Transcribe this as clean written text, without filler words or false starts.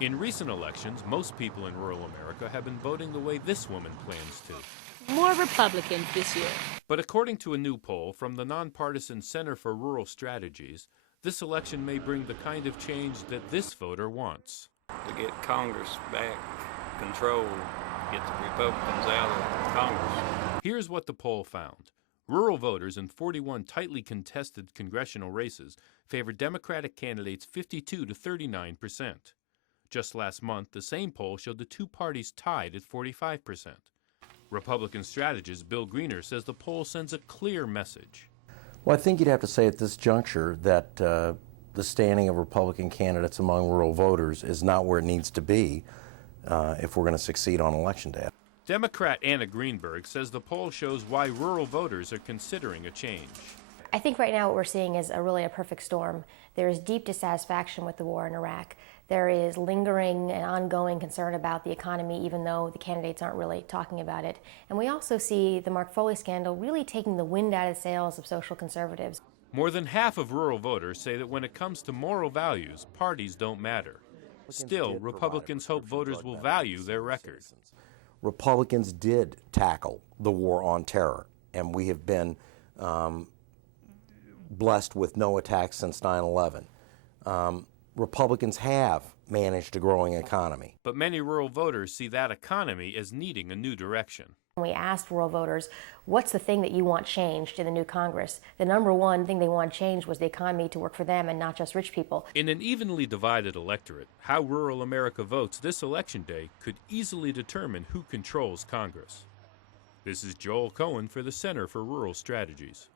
In recent elections, most people in rural America have been voting the way this woman plans to. More Republicans this year. But according to a new poll from the nonpartisan Center for Rural Strategies, this election may bring the kind of change that this voter wants. To get Congress back control, get the Republicans out of Congress. Here's what the poll found. Rural voters in 41 tightly contested congressional races favored Democratic candidates 52 to 39%. Just last month, the same poll showed the two parties tied at 45%. Republican strategist Bill Greener says the poll sends a clear message. Well, I think you'd have to say at this juncture that the standing of Republican candidates among rural voters is not where it needs to be if we're going to succeed on Election Day. Democrat Anna Greenberg says the poll shows why rural voters are considering a change. I think right now what we're seeing is really a perfect storm. There is deep dissatisfaction with the war in Iraq. There is lingering and ongoing concern about the economy, even though the candidates aren't really talking about it. And we also see the Mark Foley scandal really taking the wind out of the sails of social conservatives. More than half of rural voters say that when it comes to moral values, parties don't matter. Still, Republicans hope voters will value their record. Republicans did tackle the war on terror, and we have been blessed with no attacks since 9/11. Republicans have managed a growing economy. But many rural voters see that economy as needing a new direction. We asked rural voters, what's the thing that you want changed in the new Congress? The number one thing they want changed was the economy to work for them and not just rich people. In an evenly divided electorate, how rural America votes this election day could easily determine who controls Congress. This is Joel Cohen for the Center for Rural Strategies.